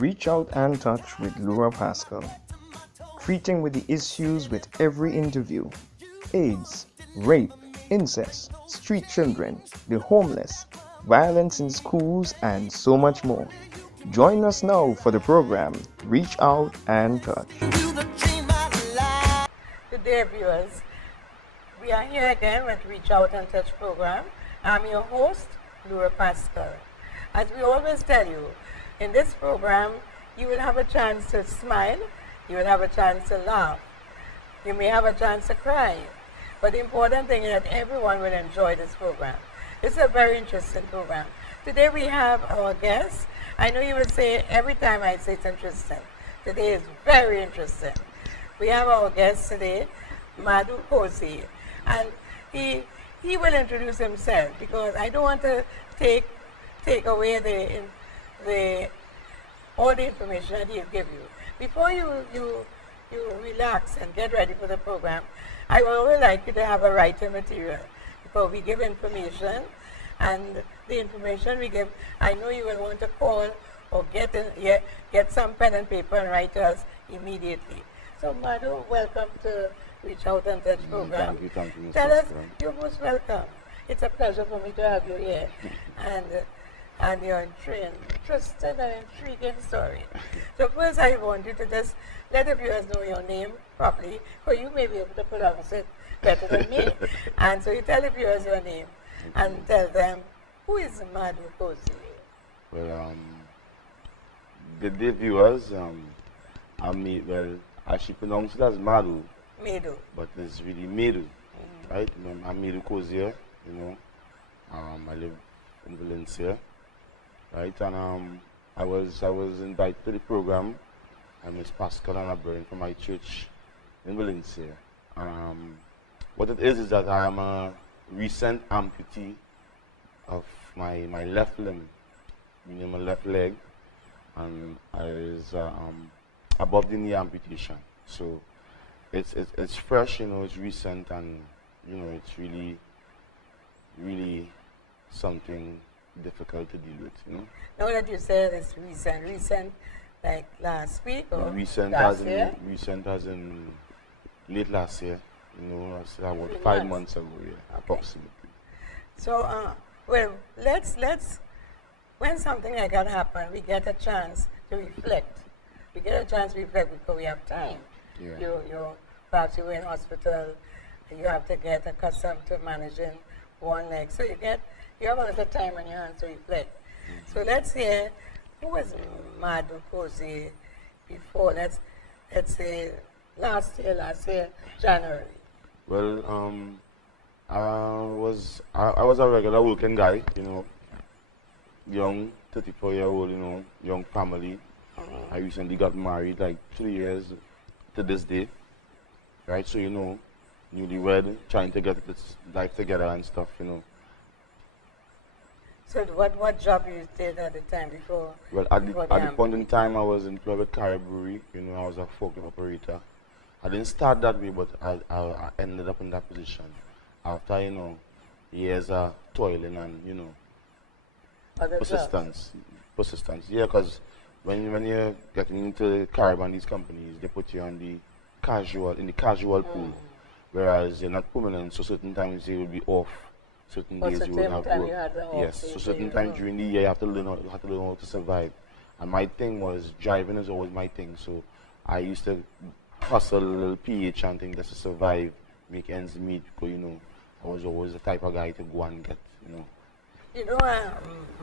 Reach out and touch with Laura Pascal. Treating with the issues with every interview: AIDS, rape, incest, street children, the homeless, violence in schools, and so much more. Join us now for the program Reach Out and Touch. Good day, viewers. We are here again with Reach Out and Touch program. I'm your host, Laura Pascal. As we always tell you, in this program, you will have a chance to smile, you will have a chance to laugh, you may have a chance to cry, but the important thing is that everyone will enjoy this program. It's a very interesting program. Today we have our guest. I know you will say every time I say it's interesting. Today is very interesting. We have our guest today, Madhu Kosi, and he will introduce himself because I don't want to take away all the information that he'll give you. Before you relax and get ready for the program, I would always like you to have a writing material because we give information, and the information we give, I know you will want to call or get some pen and paper and write to us immediately. So Madhu, welcome to Reach Out and Touch program. Thank you, Ms. Tell us, Pascal. you're most welcome. It's a pleasure for me to have you here, and your interesting and intriguing story. So first I want you to just let the viewers know your name properly, or you may be able to pronounce it better than me. And so you tell the viewers your name and tell them, who is Madhu Kosi? Well, good day, viewers. As she pronounced it as Madu, Medu. but it's really Medu, right? I'm Medu Kozier, I live in Valencia, right? And I was invited to the program. I'm Miss Pascal and I'm from my church in Valencia. What it is that I am a recent amputee of my left limb, meaning my left leg, and I is above the knee amputation. So it's fresh, it's recent, and it's really something difficult to deal with, Now that you said it's recent like last week or Recent last as year? in recent as in late last year, it's about 3 5 months. months ago, yeah, Okay. approximately. So, well, let's when something like that happens, we get a chance to reflect. We get a chance to reflect because we have time. Yeah. Perhaps you were in hospital, you have to get accustomed to managing one leg. So you have a little time on your hands to reflect. So let's hear, who was Madhu Kosi before? Let's say last year, January. Well, I was a regular working guy, young, 34-year-old, young family. I recently got married, like 3 years to this day, right? So, newlywed, trying to get this life together and stuff, So what job you did at the time before? Well, at before the point in time, I was employed with Caribou, I was a forklift operator. I didn't start that way, but I ended up in that position after, years of toiling and, Other persistence. Yeah, because when you're getting into Caribou and these companies, they put you on the casual pool, whereas you're not permanent, so certain times you will be off. Certain days you will have time work. you had the off Yes, days so where certain you times go. during the year you have to learn how to survive. And my thing was driving is always my thing, so I used to hustle a little PH and things just to survive, make ends meet, because I was always the type of guy to go and get,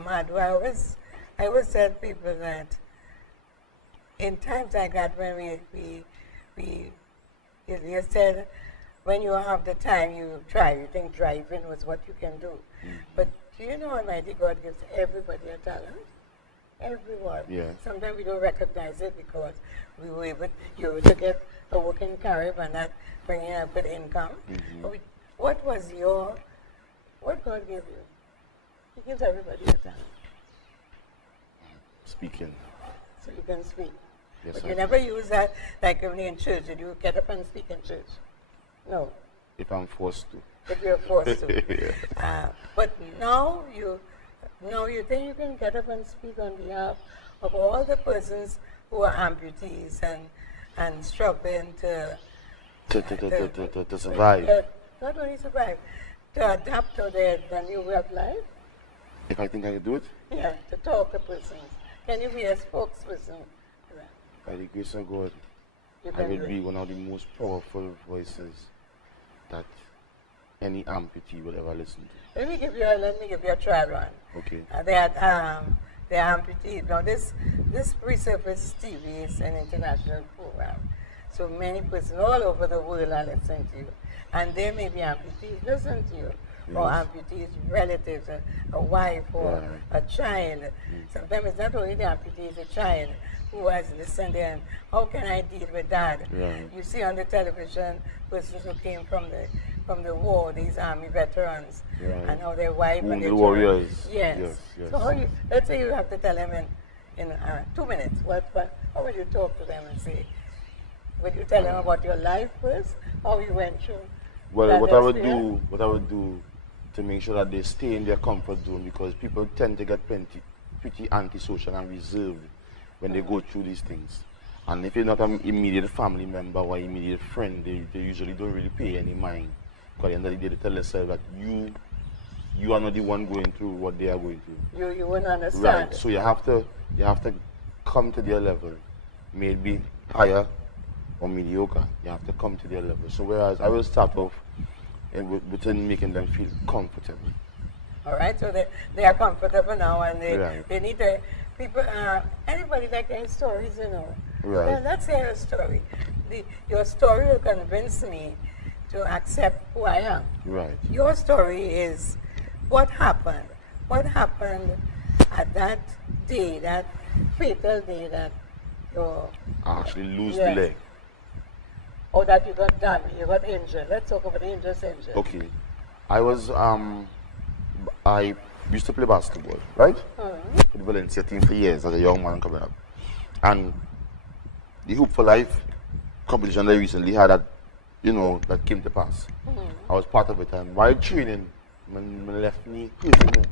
Madhu, I always tell people that in times like that when you said when you have the time you drive, you think driving was what you can do. But do you know Almighty God gives everybody a talent? Everyone. Yeah. Sometimes we don't recognize it because you were able to get a working career and that bringing a good income. But what God gave you? He gives everybody a talent. speaking. So you can speak. Yes, But I you do. never use that like when you're in church. Did you get up and speak in church? No, If I'm forced to. if you're forced to. Yeah. But now you think you can get up and speak on behalf of all the persons who are amputees and struggling To survive. not only survive, to adapt to the new way of life. If I think I can do it, Yeah, to talk to persons. Can you be a spokesperson? by the grace of God, You I can will do be it. one of the most powerful voices that any amputee will ever listen to. Let me give you a trial run. Okay. They are amputees. Now this Resurface TV is an international program. So many persons all over the world are listening to you. And they may be amputees, listen to you. Or Yes. amputees, relatives, a wife or Right. a child. Sometimes it's not only the amputee, it's a child who has listened in. How can I deal with that? Right. You see on the television persons who came from the war, these army veterans, Right. and how their wife and their Wounded children. warriors. Yes. Yes, yes. So let's say you have to tell them in 2 minutes. How would you talk to them and say? Would you tell them about your life first, how you went through? Well, that what I would experience? do to make sure that they stay in their comfort zone, because people tend to get pretty antisocial and reserved when they go through these things. And if you're not an immediate family member or immediate friend, they usually don't really pay any mind. Because at the end of the day, they tell themselves that you are not the one going through what they are going through. You wouldn't understand. Right. So you have to come to their level, maybe higher or mediocre. You have to come to their level. So whereas I will start off within making them feel comfortable. All right, so they are comfortable now, and Right. they need to people. Anybody like any stories, you know? Right. Well, let's hear a story. Your story will convince me to accept who I am. Right. Your story is what happened. What happened at that day, that fatal day that your I actually lose Yes. the leg. or that you got damaged, you got injured. Let's talk about the injured. Okay. I used to play basketball, right? For the Valencia team for years as a young man coming up. And the Hoop for Life competition they recently had that came to pass. I was part of it, and while training, my left knee hurting me.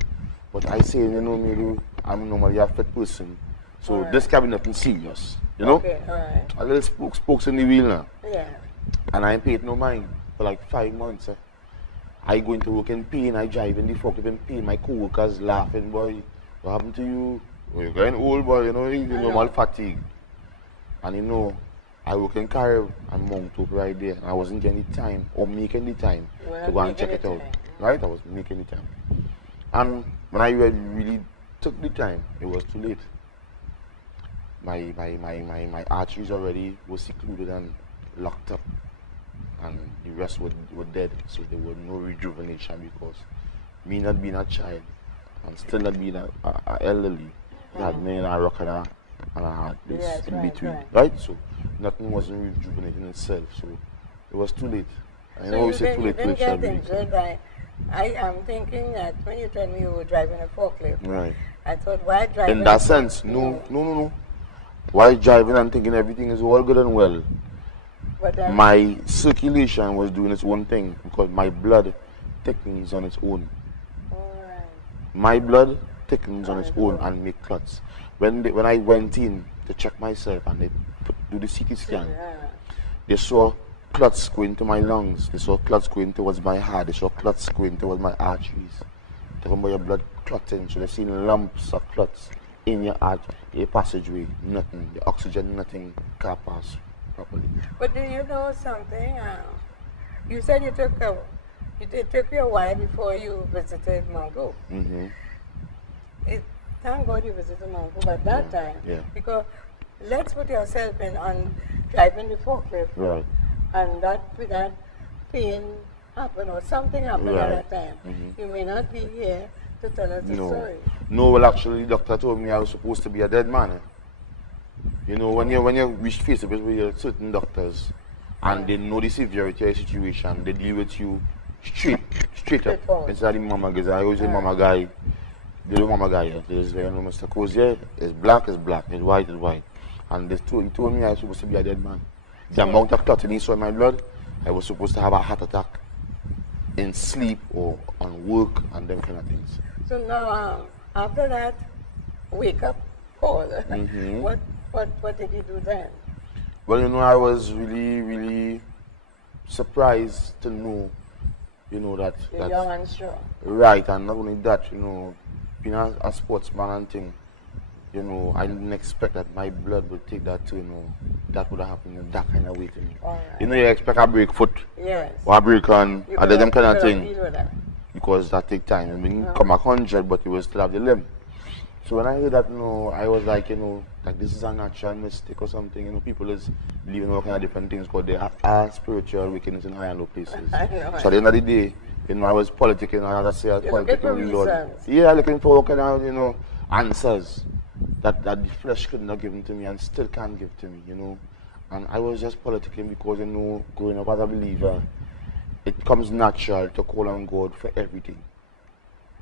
But I say, maybe I'm normally a fit person. So Alright. this can be nothing serious, you know? Okay, all right. A little spokes in the wheel now. Yeah. And I ain't paid no mind for like 5 months. I go into work in pain, I drive in the forklift in pain. My co-workers laughing, boy, what happened to you? Oh, you're getting old, boy, you normal fatigue. And I work in Carib and Mount Hope right there. And I wasn't getting the time or making the time You were to not go and making check the it out. time. Right? I was making the time. And when I really took the time, it was too late. My arteries already were secluded and locked up. And the rest were dead. So there was no rejuvenation, because me not being a child and still not being a elderly, they had me in a rock and a hard place Yes, in right, between. right. Right? So nothing wasn't rejuvenating itself. So it was too late. I know we say too you late till didn't it shall get be. injured. I am thinking that when you told me you were driving a forklift, Right. I thought, why driving? In that sense, no. While driving and thinking everything is all good and well, But then, my circulation was doing its own thing, because my blood thickens on its own. alright. My blood thickens on its own and make clots. When I went in to check myself and they do the CT scan, Yeah. they saw clots going to my lungs, they saw clots going towards my heart, they saw clots going towards my arteries. Talking about your blood clotting, so they seen lumps of clots in your heart, your passageway, nothing, the oxygen, nothing can pass properly. But do you know something? You said it took you a while before you visited Mongo. Mm-hmm. Thank God you visited Mongo at that time. Yeah. Because let's put yourself in on driving the forklift. Right. And that pain happened or something happened Right. at that time. You may not be here to tell us the story. No, well actually the doctor told me I was supposed to be a dead man. When you reach face to face with certain doctors and they know the severity of your situation, they deal with you straight up. Straightforward. Instead of the mama guys, I always say mama guy. They do mama guy. There's Mr. Cozier, it's black, it's white, it's white. And he told me I was supposed to be a dead man. The amount of clotting he saw in my blood, I was supposed to have a heart attack in sleep or on work and them kind of things. So now, after that, wake up call. Mm-hmm. What did you do then? Well, I was really, really surprised to know, that You're young and strong. right, and not only that, being a sportsman and thing, I didn't expect that my blood would take that to, that would have happened in that kind of way to me. All right. You expect a break foot Yes. or a break hand, You and them kind of could thing, deal with that. because that take time. I mean, come back 100, but you will still have the limb. So when I heard that, I was like, like this is a natural mistake or something. People is believing all kind of different things because they are spiritual wickedness in high and low places. I know. So at the end of the day, I was politicking, and as I say, I was You're looking for politicking with the Lord. reasons. Yeah, looking for all kind of, answers that the flesh could not give to me and still can't give to me, And I was just politicking because, growing up as a believer, it comes natural to call on God for everything.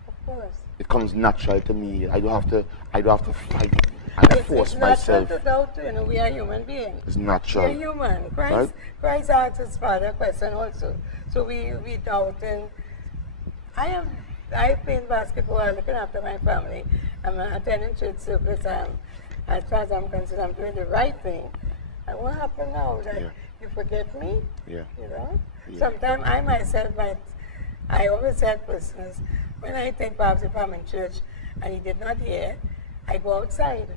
Of course. It comes natural to me. I don't have to fight and force it's myself. It's natural to doubt, we are human beings. It's natural. We're human. Right? Christ asked his Father a question also. So we doubt, and I play basketball, looking after my family. I'm attending church service, and as far as I'm concerned, I'm doing the right thing. And what happened now? That you forget me? Yeah. Yeah. Sometimes I myself I always tell persons, when I think perhaps if I'm in church and he did not hear, I go outside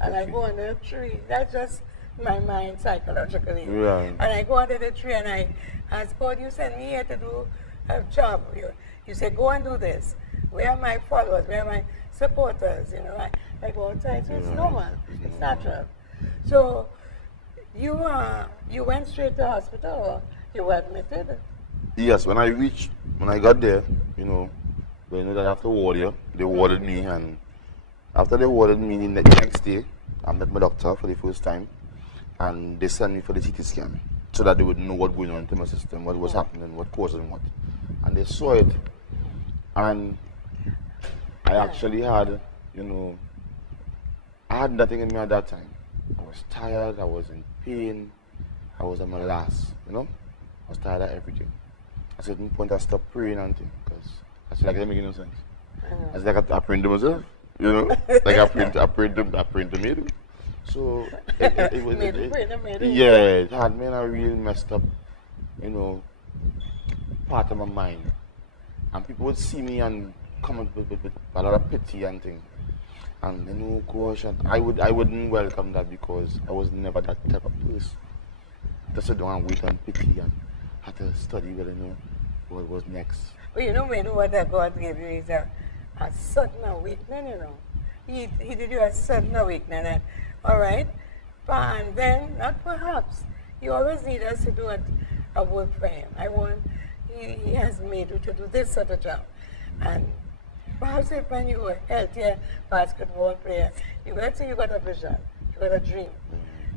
and I go under a tree. That's just my mind psychologically. Right. And I go under the tree and I ask God, you sent me here to do a job. You said, go and do this. Where are my followers? Where are my supporters? I go outside, so it's normal. It's natural. So you went straight to hospital, or you were admitted? Yes, when I got there, they know that after ward you, they warded me, and after they warded me, the next day, I met my doctor for the first time, and they sent me for the CT scan, so that they would know what going on in my system, what was happening, what causing what. And they saw it, and I actually had, I had nothing in me at that time. I was tired, I was in pain, I was at my last, I was tired of everything. At a certain point, I stopped praying and things, because I feel like it didn't make no sense. I was like, I prayed to myself, like I prayed to me. So it was, it had me in a real messed up, part of my mind. And people would see me and come up with a lot of pity and things. And gosh, I wouldn't welcome that, because I was never that type of person. Just sit down and wait and pity and had to study what was next. Well, we know what that God gave you is a sudden awakening, He did you a sudden awakening. All right? And then, not perhaps, He always needs us to do a work for Him. He has made you to do this sort of job. And perhaps if when you were healthier basketball player, you got a vision, you got a dream.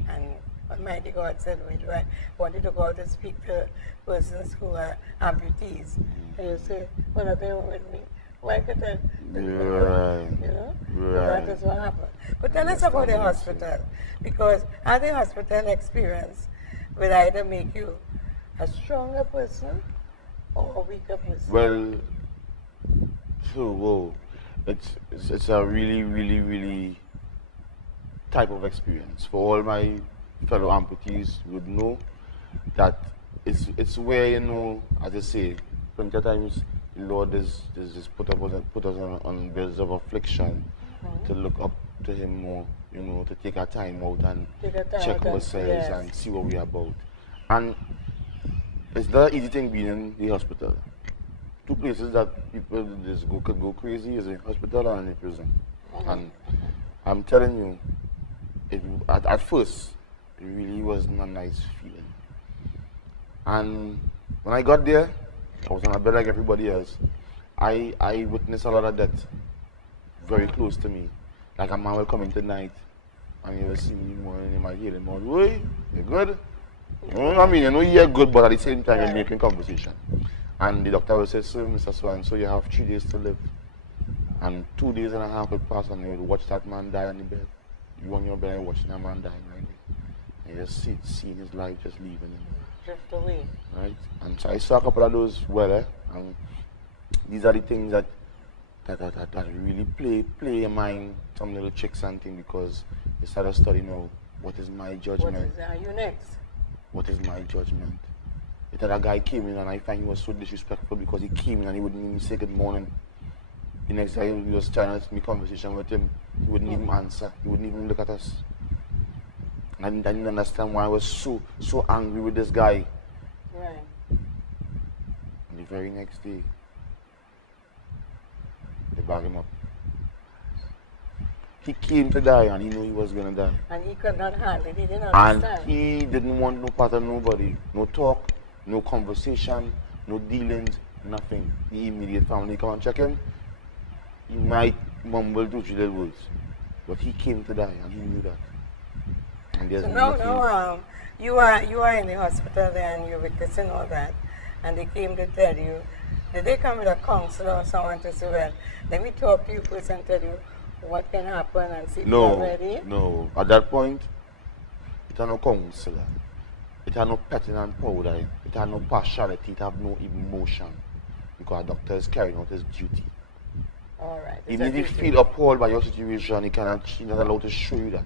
And Almighty God said, I wanted to go out and speak to persons who are amputees. And you say, one of them with me. Why could I? Right. That is what happened. But tell us about the hospital. Because at the hospital experience will either make you a stronger person or a weaker person. Well, it's a really, really, really type of experience. For all my fellow amputees would know that it's where, as I say, plenty of times the Lord is put us on beds of affliction to look up to Him more, to take our time out and check ourselves and see what we're about. And it's not an easy thing being in the hospital. Two places that people could go crazy is in hospital and in prison. And I'm telling you, at first, it really wasn't a nice feeling. And when I got there, I was on a bed like everybody else. I witnessed a lot of death very close to me. Like a man will come in tonight and he will see me in the morning, he might hear him out, "Oi, you good?" You're good, but at the same time you're making conversation. And the doctor will say, "Sir, Mr. So you have 3 days to live." And 2 days and a half would pass and you would watch that man die on the bed. You on your bed and watching that man die right there. And you just seeing his life just leaving him. Drift away. Right? And so I saw a couple of those and these are the things that that really play your mind some little tricks and things, because you start to study now, what is my judgment? What is you next? What is my judgment? It had a guy came in and I find he was so disrespectful because he came in and he wouldn't even say good morning. The next day we was trying to make conversation with him. He wouldn't even answer. He wouldn't even look at us. And I didn't understand why I was so angry with this guy. Right. And the very next day, they bag him up. He came to die and he knew he was gonna die. And he could not handle it. He didn't understand. And he didn't want no part of nobody. No talk, no conversation, no dealings, nothing. The immediate family come and check him. He might mumble 2-3 little words, but he came to die and he knew that. And there's So nothing. you are in the hospital there and you're witnessing all that, and they came to tell you. Did they come with a counselor or someone to say, well, let me talk to you first and tell you what can happen and see if you're ready? No. At that point, it had no counselor. It had no petting and powder. It had no partiality. It had no emotion. Because a doctor is carrying out his duty. All right. Even if you feel appalled by your situation, he's not allowed to show you that.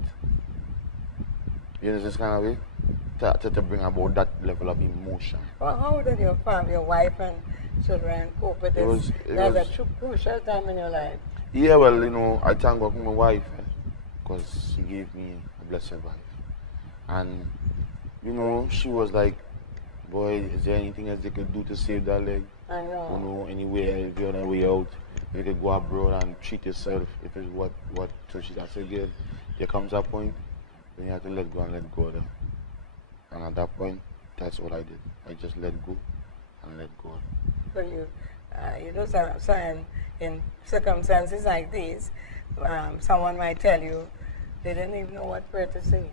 You know this kind of way? To bring about that level of emotion. Well, how did your family, your wife and children cope with this? That's a true crucial time in your life. Yeah, well, you know, I thank God for my wife, because she gave me a blessed wife. And, you know, she was like, boy, is there anything else they could do to save that leg? I know. You know, anywhere, if you're on the way out, you could go abroad and treat yourself, if it's what, so she said, yeah, there comes a point when you have to let go and let go. Then. And at that point, that's what I did. I just let go and let go. So you know, so in circumstances like these, someone might tell you they didn't even know what prayer to say.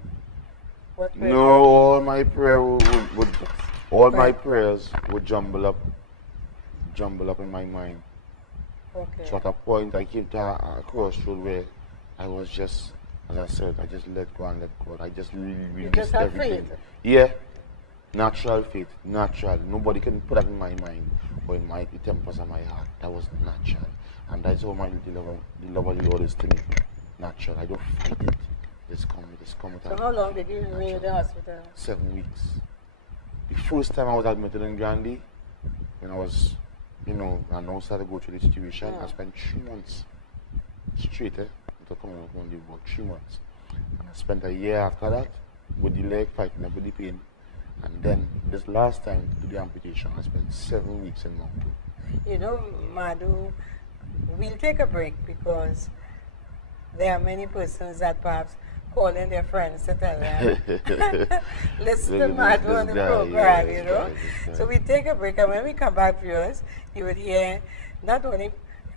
What prayer? No, all my prayers would jumble up in my mind. Okay. So at a point, I came to a crossroad where I was just, as I said, I just let go and let go. I just released just have everything. faith. Yeah, natural faith, natural. Nobody can put that in my mind or in the temples of my heart. That was natural, and that's how the love of the Lord is to me. Natural. I don't fight it. Just come. So how long did you remain in the hospital? 7 weeks. The first time I was admitted in Gandhi, when I was, you know, I now started to go through the situation, I spent 3 months straight, without coming up on the work, 3 months. And I spent a year after that with the leg fighting up with the pain. And then this last time to do the amputation, I spent 7 weeks in Mountain. You know, Madhu, we'll take a break because there are many persons that perhaps calling their friends to tell them, listen to Madhu on the program, you know. So we take a break, and when we come back, viewers, you would hear not only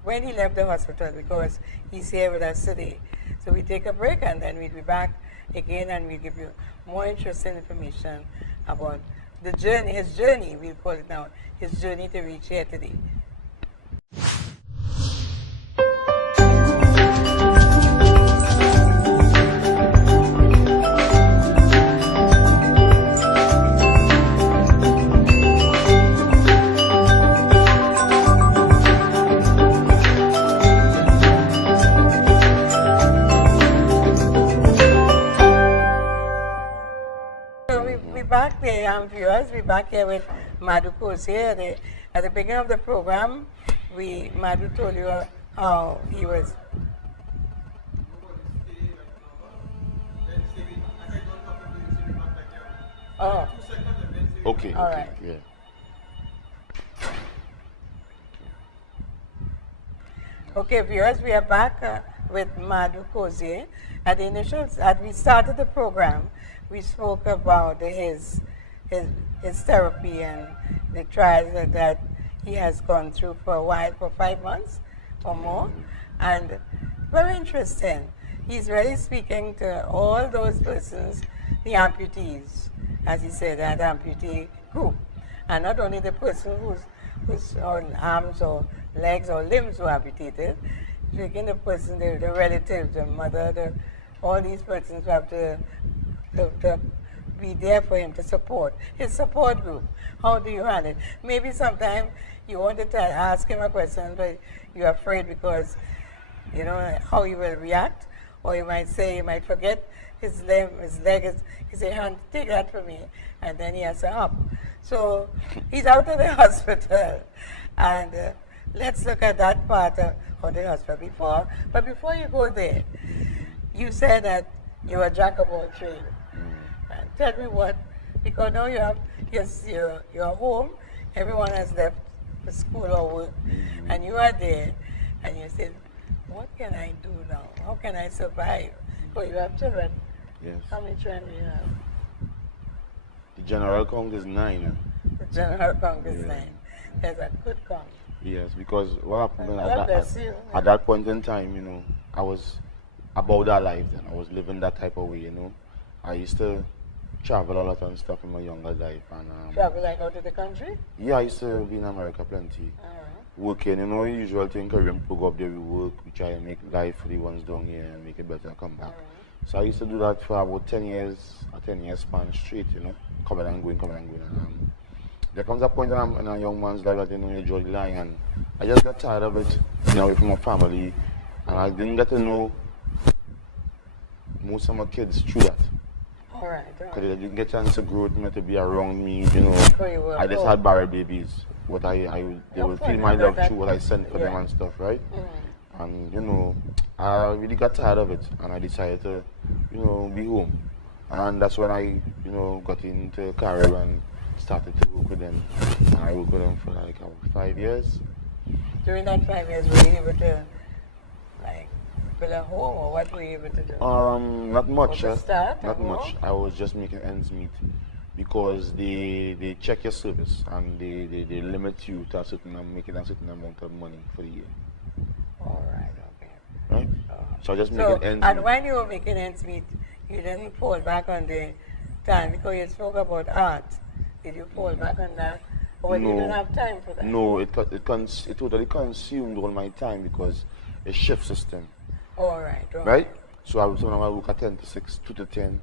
when he left the hospital, because he's here with us today. So we take a break, and then we'll be back again, and we'll give you more interesting information about the journey, his journey, we'll call it now, his journey to reach here today. Back there, viewers, we're back here with Madhu Kosier. At the beginning of the program, Madhu told you how he was. Oh. Okay. All right. Yeah. Okay, viewers, we are back with Madhu Kosier. At the initial, as we started the program, we spoke about his therapy and the trials that he has gone through for a while, for 5 months or more. And very interesting. He's really speaking to all those persons, the amputees, as he said, that amputee group. And not only the person whose arms or legs or limbs were amputated, speaking the person, the relatives, the mother, all these persons who have to be there for him to support. His support group. How do you handle it? Maybe sometime you wanted to ask him a question, but you're afraid because you know how he will react, or you might say, you might forget his leg is, he say, "Hon, take that for me," and then he has to up. So he's out of the hospital, and let's look at that part of the hospital But before you go there, you said that you're a jack of all trades. And tell me what, because now you have, yes, you're home, everyone has left for school or work, and you are there, and you say, what can I do now? How can I survive? Because you have children. Yes. How many children do you have? The general count is 9. The general count is Yeah. 9. There's a good count. Yes, because what happened And at God that, bless you. at that point in time, you know, I was about that life then. I was living that type of way, you know. I used to travel a lot and stuff in my younger life. And Travel like out of the country? yeah, I used to be in America plenty. Working, you know, usual thing, Korean people go up there, we work, we try and make life for the ones down here and make it better and come back. So I used to do that for about 10 years, a 10-year span straight, you know, coming and going, coming and going. And, there comes a point when I'm in a young man's life that, you know, you enjoy lying, and I just got tired of it, you know, away from my family, and I didn't get to know most of my kids through that. All right. Because they didn't get a chance to grow with me, to be around me, you know. So you were I just poor. had barrel babies. What they will feel my love that. through what I sent for them Yeah. and stuff, right? And, you know, I really got tired of it, and I decided to, you know, be home. And that's when I, you know, got into Carib and started to work with them. And I worked with them for like 5 years. During that 5 years, were you able to, like, build a home, or what were you able to do? Not much. Was it start Not or much. more? I was just making ends meet because they check your service and they limit you to making a certain amount of money for the year. All right, okay. Right? So I just So, making ends and meet. when you were making ends meet, you didn't fall back on the time, because you spoke about art. Did you fall back on that? Or you didn't have time for that? No, it totally consumed all my time because it's shift system, All right. right? So I work at 10 to 6, 2 to 10,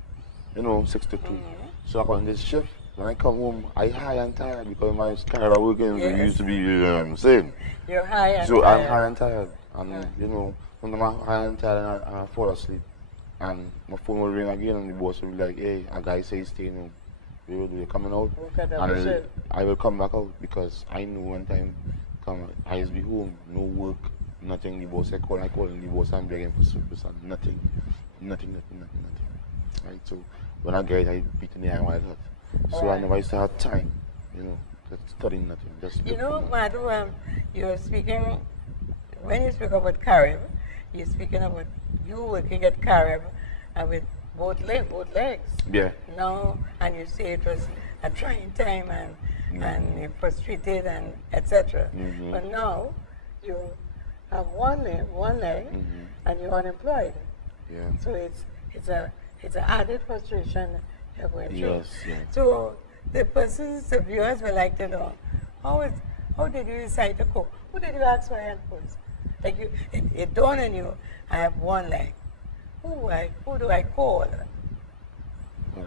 you know, 6 to 2. So on this shift, when I come home, I high and tired because my kind of working Yes. used to be, you know what I'm saying? You're high and So tired. I'm high and tired, and you know, when I'm high and tired, and I fall asleep, and my phone will ring again, and the boss will be like, "Hey, a guy says staying home. You're coming out." Look at that And shit. I will come back out because I know one time, I will be home, no work, nothing. The boss I call the boss, I'm begging for service, and nothing. Right? So when I get it, I beat in the eye while hot. So I Right. never used to have time, you know, just studying nothing. Just You look know, for Madhu, you're speaking, when you speak about Carib, you're speaking about you working at Carib and with both legs. yeah. No, and you say it was a trying time and you're frustrated and etc. But now you have one leg and you're unemployed. Yeah. So it's an added frustration you're going through. Yes, yes. So the viewers would like to know how did you decide to cook? Who did you ask for help first? Like it dawned on you, I have one leg. Who do I call? Well,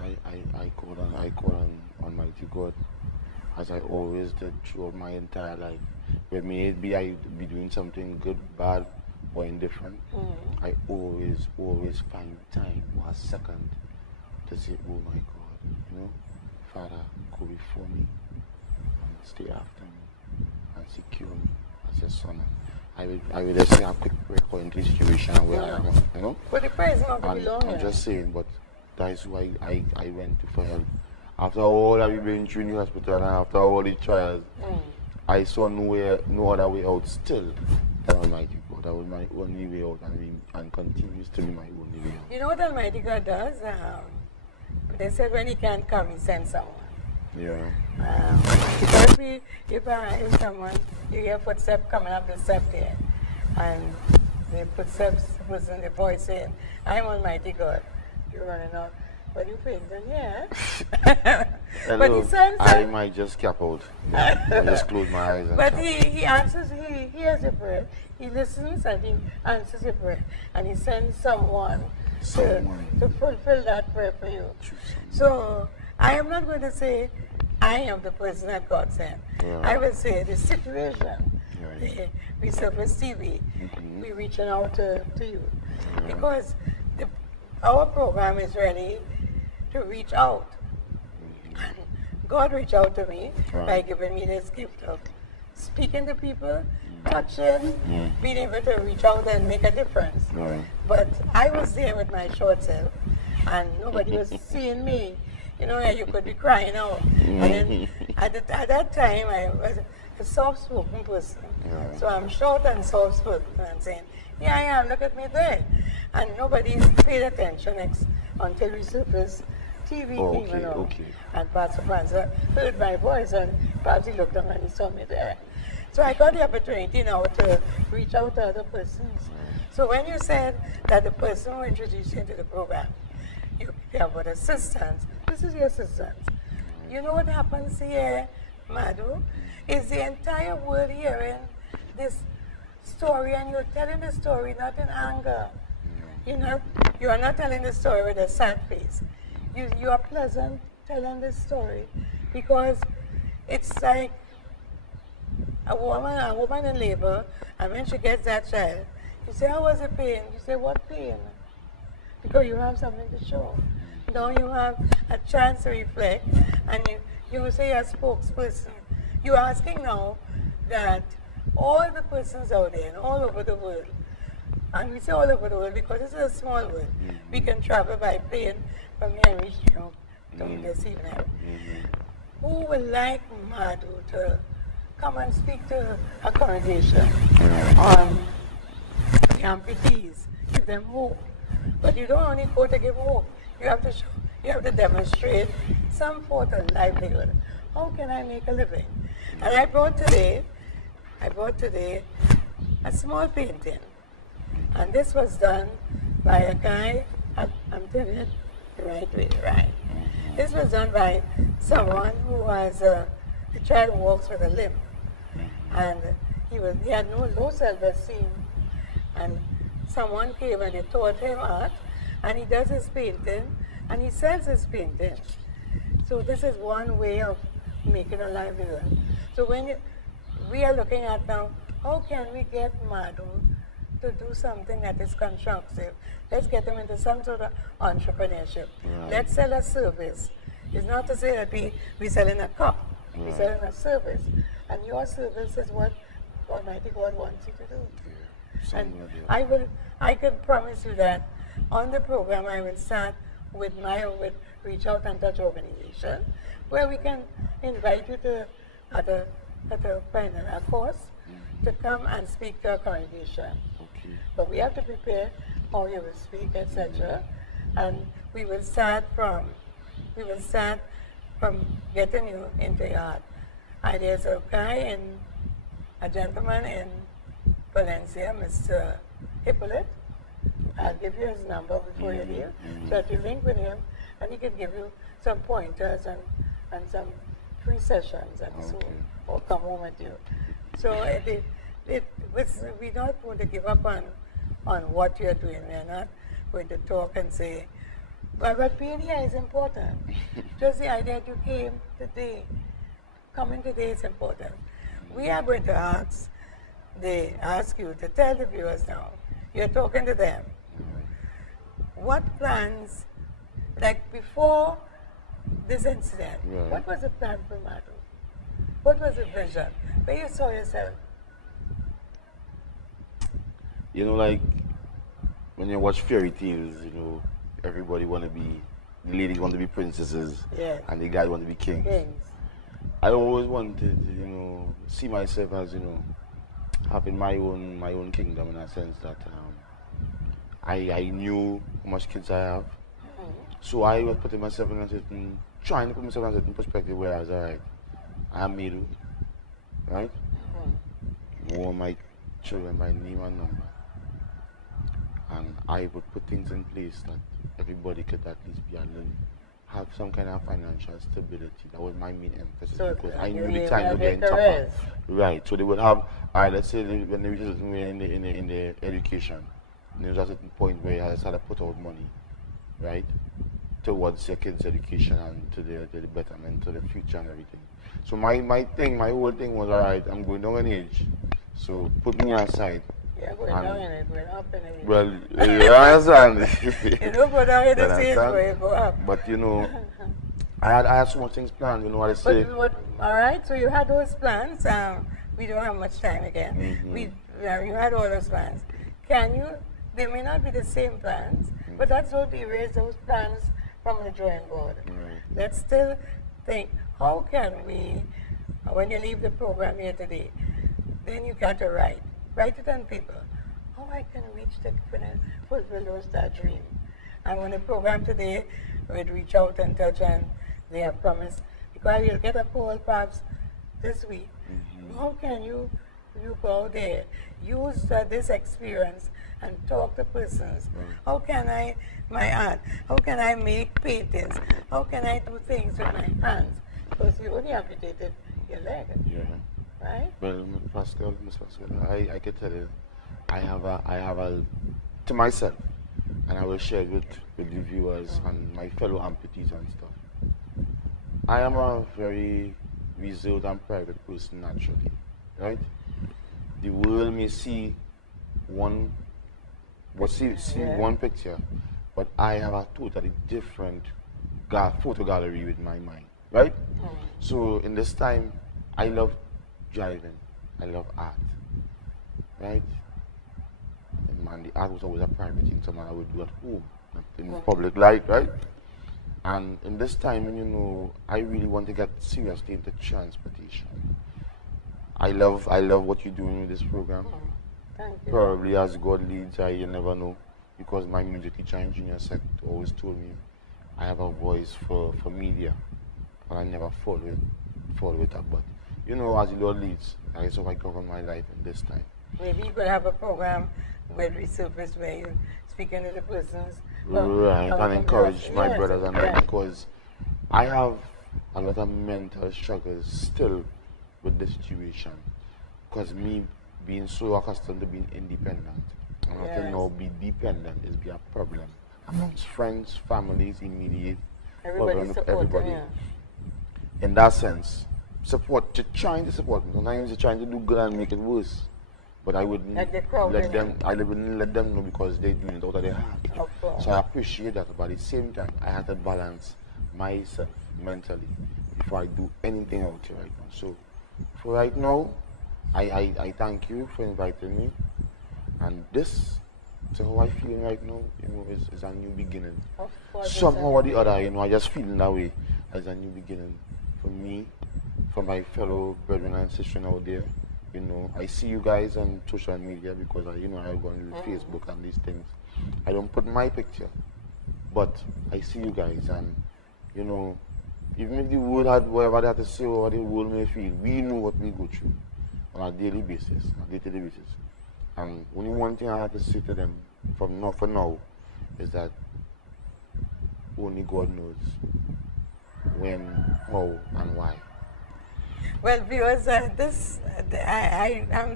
I call on Almighty God, as I always did throughout my entire life. Where maybe I be doing something good, bad, or indifferent, I always find time or a second to say, "Oh my God, you know, Father, go before me and stay after me and secure me as your son." I will just say a quick prayer according to the situation where I am, you know. But the prayer is not to And belong I'm here. just saying, but that is why I went to for help. After all that we've been through in the hospital and after all the trials, I saw no other way out still than Almighty God. That was my only way out, and continues to be my only way out. You know what Almighty God does? They said when He can't come, He sends someone. Yeah. Because if someone, you hear footsteps coming up the step there, and the footsteps was in the voice saying, "I'm Almighty God," you're running out. But you think, then yeah. But Hello, He sends I might just cap out. Yeah. I just close my eyes and But cap. he answers, he hears your prayer. He listens and He answers your prayer. And He sends someone to fulfill that prayer for you. Choose someone. So I am not going to say I am the person that God sent. Right. I will say the situation, Right. the Resurface TV, we're reaching out to you. Because our program is ready to reach out. And God reached out to me by giving me this gift of speaking to people, touching, being able to reach out and make a difference. Right. But I was there with my short self, and nobody was seeing me. You know, you could be crying out. And then at that time, I was a soft-spoken person. Right. So I'm short and soft-spoken and saying, yeah, I am, look at me there. And nobody paid attention until Resurface TV came along. And Pastor Francis heard my voice, and perhaps he looked down and he saw me there. So I got the opportunity now to reach out to other persons. So when you said that the person who introduced you into the program, you have an assistance, this is your assistance. You know what happens here, Madhu, is the entire world hearing this story, and you're telling the story not in anger. You are not telling the story with a sad face. You are pleasant telling this story, because it's like a woman in labor, and when she gets that child, you say, how was the pain? You say, what pain? Because you have something to show. Now you have a chance to reflect, and you will say, a spokesperson. You're asking now that all the persons out there and all over the world, and we say all over the world because this is a small world, we can travel by plane from here and reach to this evening. Who would like Madhu to come and speak to a congregation on the amputees, give them hope? But you don't only go to give hope, you have to show, you have to demonstrate some sort of livelihood. How can I make a living? And I brought today a small painting. And this was done by a guy, I'm telling it the right way, right? This was done by someone who has a child who walks with a limp. And he had no low self-esteem. And someone came and they taught him art, and he does his painting, and he sells his painting. So this is one way of making a livelihood. So when we are looking at now, how can we get Madhu to do something that is constructive? Let's get them into some sort of entrepreneurship. Right. Let's sell a service. It's not to say that we're selling a cup. Right. We're selling a service. And your service is what Almighty God wants you to do. Yeah. And I can promise you that on the program I will start with Reach Out and Touch organization, where we can invite you to at a final course to come and speak to a congregation. Okay. But we have to prepare how you will speak, etc. And we will start from getting you into your heart. And there's a gentleman in Valencia, Mr. Hippolyte. I'll give you his number before you leave, so that you link with him, and he can give you some pointers and some free sessions and so, or come home with you. So we're not going to give up on what you're doing. We're not going to talk and say, but being here is important. Just the idea that you came today, coming today is important. We are going to ask you to tell the viewers now, you're talking to them, what plans, like before this incident, what was the plan for Madhu? What was the vision? Where you saw yourself? You know, like when you watch fairy tales, everybody want to be, the ladies want to be princesses, and the guys want to be kings. I always wanted to, see myself as, having my own kingdom, in a sense that I knew how much kids I have. So I was putting myself in trying to put myself in a certain perspective where I was, alright, I'm Miru, right? All my children by name and number. And I would put things in place that everybody could at least be alone, have some kind of financial stability. That was my main emphasis, So because I knew the time would get tougher. careers. Right. So they would have, let's say when they reach a certain way in the education, there was a certain point where I just had to put out money, right? towards your kids' education and to the betterment, to the future and everything. So my whole thing was, all right, I'm going down in age, so put me aside. Yeah, going down in it, going up in it. Well, you understand? You don't go down in the stage understand? where you go up. But you know, I had so much things planned. You know what I say? But all right, so you had those plans. We don't have much time again. You had all those plans. Can you? They may not be the same plans, but that's how they erase those plans from the drawing board. Right. Let's still think, how can we, when you leave the program here today, then you got to write. Write it on paper. How I can reach the, fulfill that dream. And when the program today, we'd reach out and touch, and they have promised, because we'll get a poll perhaps this week. How can you go out there, use this experience and talk to persons? How can I, my art, how can I make paintings? How can I do things with my hands? Because you only amputated your leg, right? Well, Miss Pascal, I can tell you, I have a, to myself, and I will share it with the viewers and my fellow amputees and stuff. I am a very reserved and private person naturally, right? The world may see one picture, but I have a totally different photo gallery with my mind, right? So in this time, I love driving, I love art, right? And the art was always a private thing, something I would do at home, not in the public light, right? And in this time, you know, I really want to get seriously into transportation. I love what you're doing with this program. Thank you. Probably as God leads, you never know. Because my music teacher in junior sec always told me I have a voice for media. But I never follow it up. But you know, as the Lord leads, that is how I govern my life in this time. Maybe you could have a program with Resurface where you're speaking to the persons. Right, and encourage my brothers and them, because I have a lot of mental struggles still with this situation. Because me being so accustomed to being independent, and I to now be dependent is be a problem amongst friends, families, immediate, everybody. In that sense, trying to support me. Sometimes they're trying to do good and make it worse. But I wouldn't let them know because they're doing it out of their heart. So I appreciate that, but at the same time, I have to balance myself mentally before I do anything out here right now. So for right now, I thank you for inviting me. And this, so how I feel right now, you know, is a new beginning. Somehow or the other, you know, I just feeling that way as a new beginning for me, for my fellow brethren and sisters out there. You know, I see you guys on social media because I go on Facebook and these things. I don't put my picture, but I see you guys, and you know, even if the world had whatever they have to say or what the world may feel, we know what we go through on a daily basis, And only one thing I have to say to them for now is that only God knows when, how, and why. Well, viewers, I'm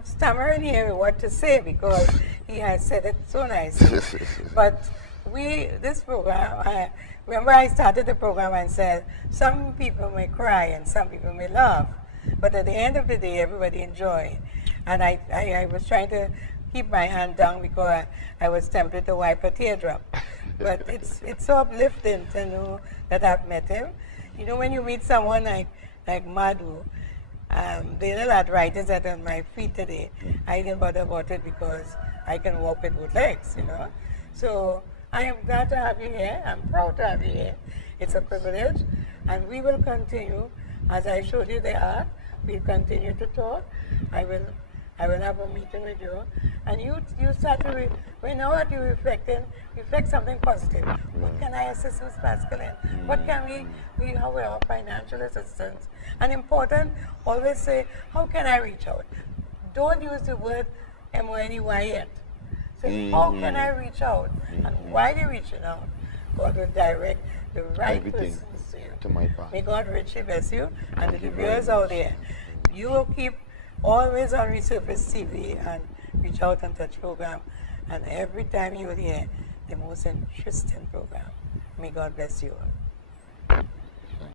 stammering here what to say because he has said it so nicely. But this program, remember I started the program and said, some people may cry and some people may laugh. But at the end of the day, everybody enjoy. And I was trying to keep my hand down because I was tempted to wipe a teardrop. But it's so uplifting to know that I've met him. You know, when you meet someone like Madhu, the little arthritis that on my feet today, I didn't bother about it because I can walk with both legs, you know. So I am glad to have you here. I'm proud to have you here. It's a privilege. And we will continue, as I showed you the art, we'll continue to talk. I will have a meeting with you. And you start to, we know what you're reflecting, reflect something positive. What can I assist Ms. Pascal in? What can we have our financial assistance? And important, always say, how can I reach out? Don't use the word M-O-N-E-Y yet. Say, how can I reach out? And why are you reaching out? God will direct the right persons to you. To my path. May God richly bless you. And the viewers out there, you will keep always on Resurface TV and Reach Out and Touch program. And every time you will hear the most interesting program. May God bless you all.